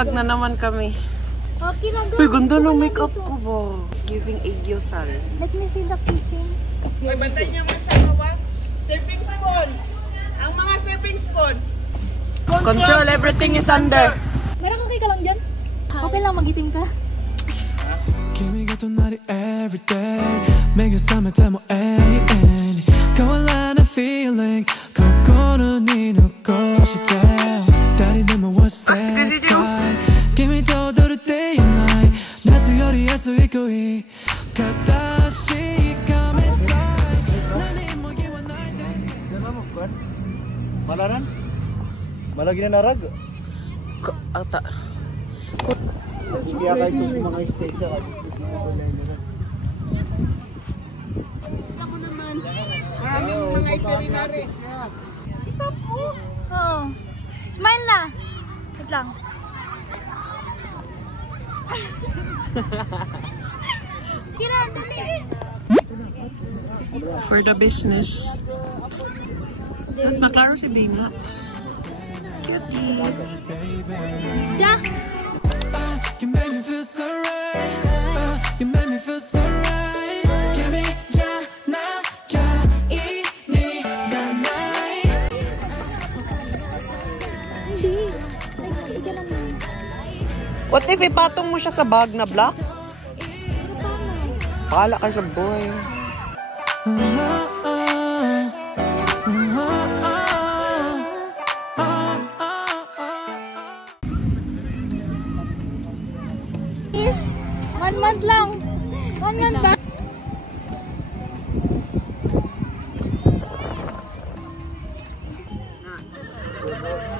Nag-vlog na naman kami. Okay lang. Uy, ganda ng makeup ko ba? It's giving agyosal. Let me see the kitchen. May bantay niya mga sa bawang. Serving spoon. Ang mga serving spoon. Control, everything is under. Meron okay ka lang dyan? Okay lang, mag-itim ka. Kimi ga tonari every day. Mega summertime mo kawala na feeling. Kokoro ni noko shite. Dari de mo wasekai. Kimi to odoru day and night. Natsu yori yasu ikoi. Katashi kametai. Nani mo iwanai de. Malaran? Malagi na narag? Ata. Kaya kayo sa mga space at Maraming mga itinerary. Stop mo. Oo. Smile na. Wait lang. Kira, dali. For the business. At makaro si Binax. Cutie. Da. You make me feel so right. You make me feel so right. Kimi ja na kaini danai. What if ipatong mo siya sa bag na black? Pakala ka sa boy. One month lang. 1 month ba?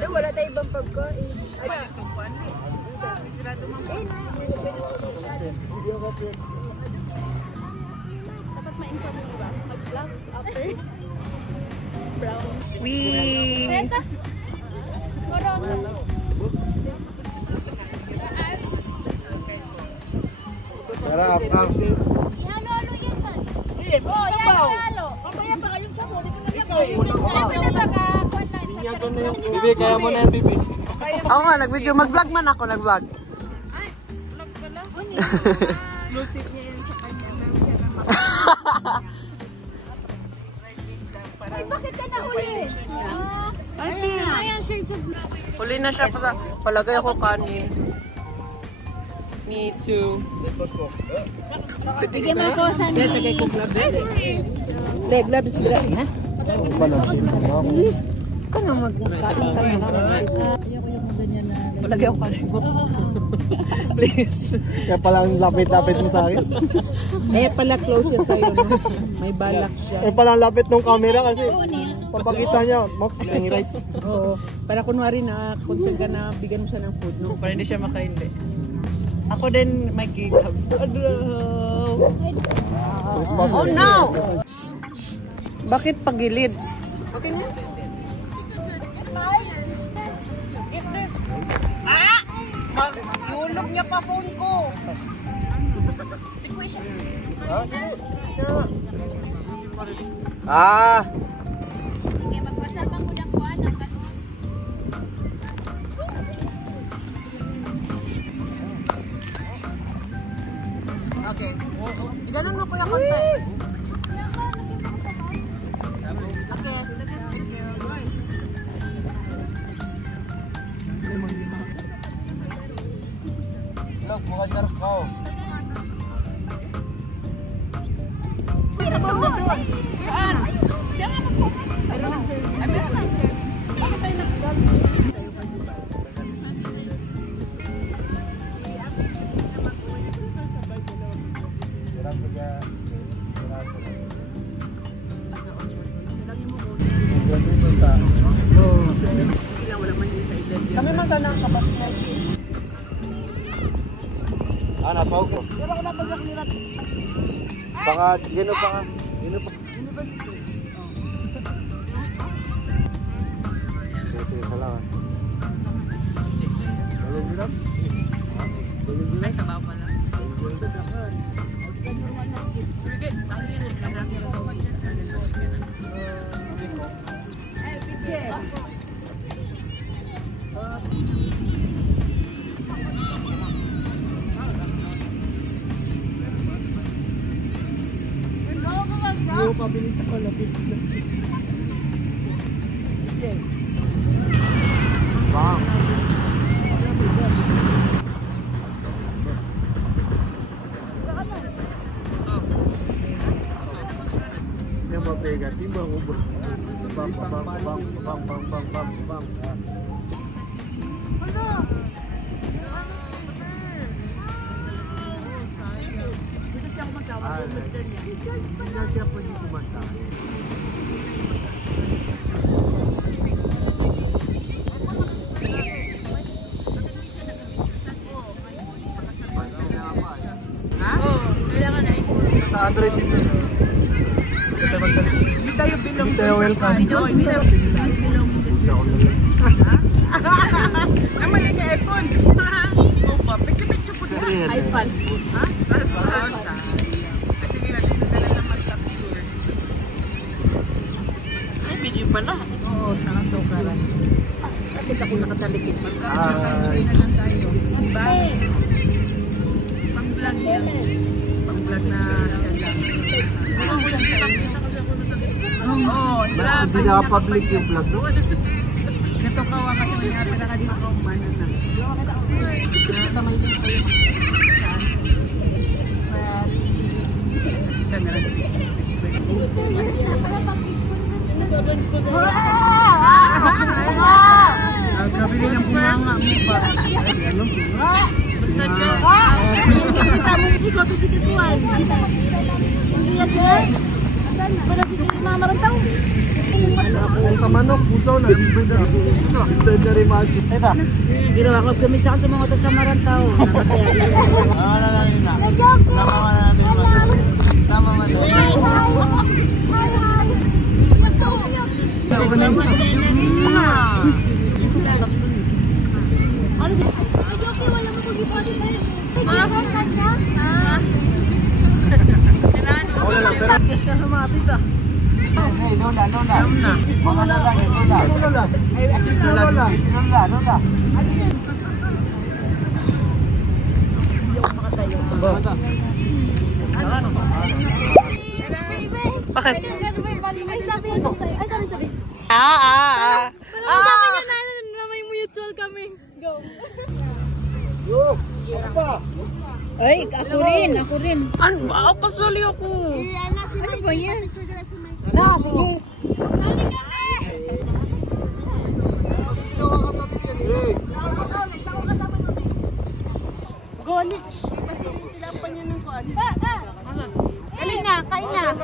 Wala tayo ibang pagkain. Ay, itong pani. Sirado mang Dapat ma-inform mo ba? Mag-vlog after. Brown. Wee! Renta. Corona. sarap ang Ihalo-halo yan ba? Oh, ihalo-halo. Mamaya pa kayong sa mo. bibi, kaya mo na yan, bibi. Ako nga, nag-video. Mag-vlog man ako, nag-vlog. Ay, vlog pala. Exclusive niya yun sa kanya. Ay, bakit ka nahuli? Ayan, shades of black. Huli na siya para palagay ako kanin. Me too. Bigyan mo ako sa Tagay ko vlog. Leg gloves dira ha? Ka na magkain ka na. Palagay ako kanin mo. Please. Kaya palang lapit-lapit mo sa akin. Eh pala close siya sa'yo. No? May balak siya. Kaya palang lapit ng camera kasi papakita niya, Max, yung rice. Oo. Para kunwari na concern ka na bigyan mo siya ng food, no? Para hindi siya makaindi. Ako din may gloves. Oh no! Bakit pagilid? Okay na? Is this? Ah! Mag-iulog niya pa phone ko. Ah! Sige, magpasama mo ng kuwan ng kasi. Okay. Ganun mo kuya konti. Okay. Thank you. Look, bukan jarang kau. Saan? Jangan ako. Ay, meron na. Bakit tayo nag-vlog? Kami man sana ang kapatid. Anak kau ko. Baka, gino pa nga. Gino pa. Sige, salamat. Boleh bilang? Ay, sabaw pala. Pabilita ko lapit. Wow. Yang berbeda timbang ubur. Bam bam bam bam bam bam bam bam. Tidak siapa di Sumatera. Sa Android dito. Hindi tayo bilong. Hindi tayo welcome. Hindi tayo bilong. Ang mali ka iPhone. Opa, picture po din. iPhone. Ha? Sige na, dito na lang mag-capture. Ay, video pala. Oo, sarang sukaran. Bakit ako nakatalikid? Magkakaroon na tayo. Diba? Pang-vlog yan. Pang-vlog na siya lang. Oo, Hindi naka-public yung vlog no? Ito kawa kasi may nga pala ka di makaumanan na. Tamay din kayo. Ang kabili ng bunganga mo ba? Basta dyan. Kita mo ikaw to si Kituan. Hindi yan siya. Para si Mamarataw. Kung sa manok, pusaw na. Pwede rin masin. Ginawa ko kami sa mga ito sa Marantaw. Tama man din. Kiss ka sa mga tita. Hey, Lola. Mga Lola. Lola. Bakit? Ay, sabi niya. Ay, sorry. Ah. Sabi niya na may mutual kami. Go. Yo, apa? Ay, ako rin. Ano ba? Kasali ako. Ano ba yan? Sige. Golich. Kasi tilapan niya ng kuwan. Dali na, kain na.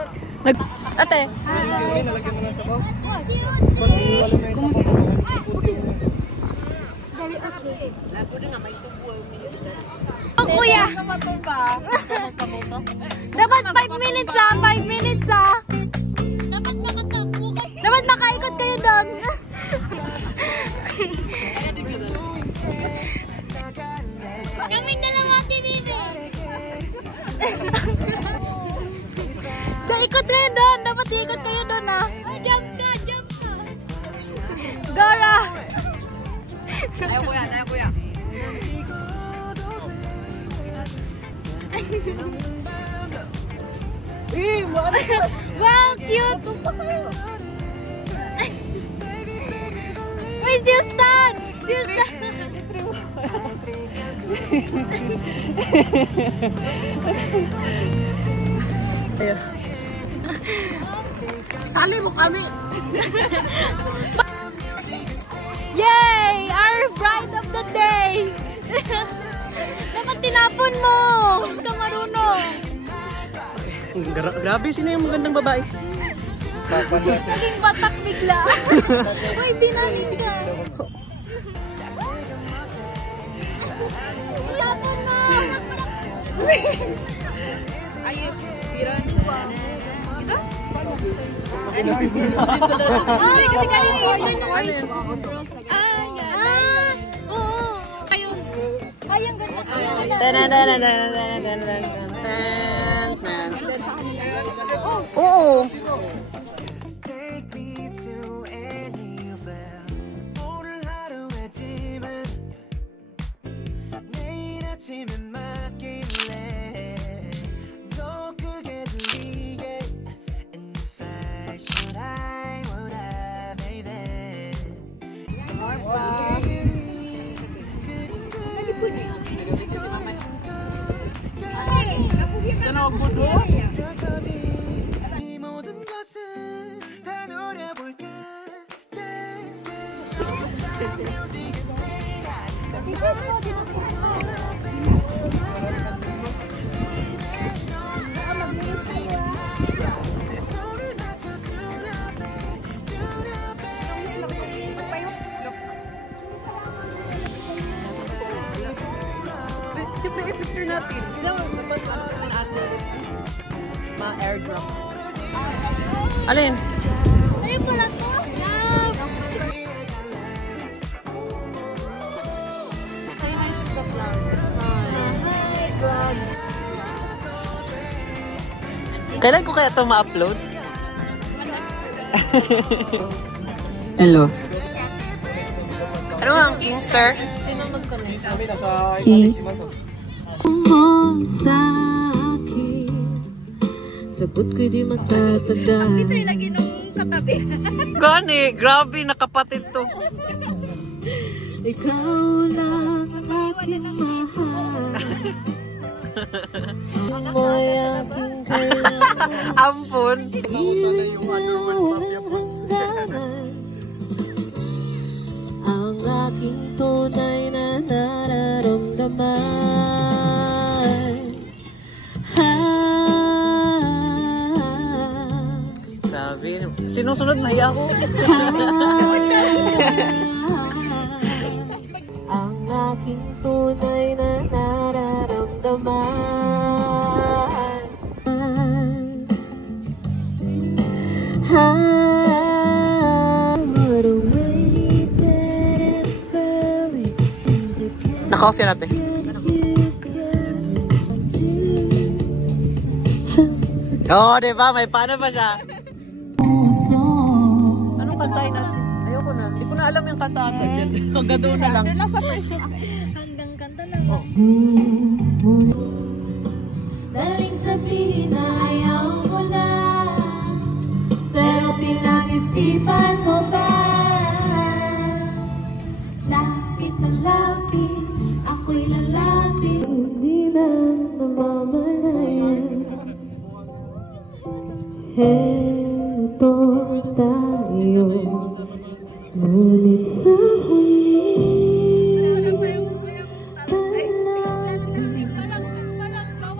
Ate. Nalagyan mo na sa box. Kumusta? Oh, kuya. Dapat 5 minutes ah, 5 minutes ah. Dapat makaikot kayo doon. Kaming dalawa, Bibi. Ikot kayo doon. Dapat ikot kayo doon ah. Jump ka. Gara. Tayo kuya. Wow, cute. Wait, Justin. Sali mo kami. Yay! Our bride of the day! Dapat tinapon mo! Sa marunong! Grabe, sino yung magandang babae? Naging batak bigla. Uy, binaling ka! Tinapon mo! Ayos, piran. Ito? Ay, kasi kanina yun yung ayun ganun. Oo. Tanawag mo doon? 이 모든 것을 다 노려볼까 Siyempre, i-picture natin. Sila naman ano natin ma-airdrop. Alin? Ayun pala to. Say hi to the vlog. Hi, vlog. Kailan ko kaya ito ma-upload? Hello. Ano ang Kingster? Sino mag-connect? Kami nasa Ikalikiman to. Sa akin, sagot ko'y di matatanda. Ito yung lagi nung katabi. Gani, grabe, nakapatid to. Ikaw lang ang aking mahal. Mo'y aking kailangan. Ampun. Ako sana yung Underworld Mafia boss. Ang aking tunay na nararamdaman. Grabe. Sinusunod na hiya ako. Ang aking tunay na nararamdaman. Naka-off yan natin. Oo, oh, diba? May paano pa siya? Anong kantahin natin? Ayoko na. Hindi ko na alam yung kanta natin. Hanggang doon na lang. Nasa first hanggang kanta lang. Daling sabihin na ayaw mo na, pero pinag-isipan mo ba? Lapit na lapit, ako'y lalapit. Hindi na namamalayan. Heto tayo, ngunit sa huli.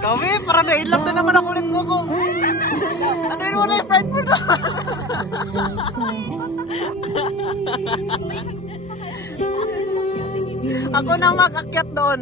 Kami, para na-inlove na naman ako ulit ko. Ano yun mo na yung friend mo doon? Ako na mag-akyat doon.